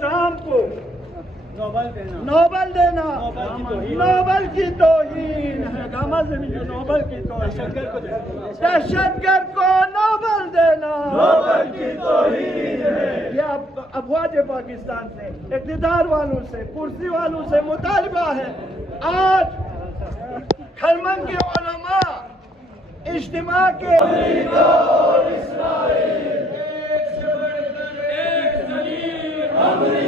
Trump को Nobel देना Nobel की तौहीन है। गामा ज़मीन जो नोबल की तौहीन, दहशतगर्द को नोबल देना नोबल की तौहीन है। यह अफवाज पाकिस्तान से, इक़्तिदार वालों से, कुर्सी वालों से मुतालबा है। आज खरमन के उलमा इज्तिमा के अमेरिका और इस्राइल एक से बढ़कर एक ज़मीन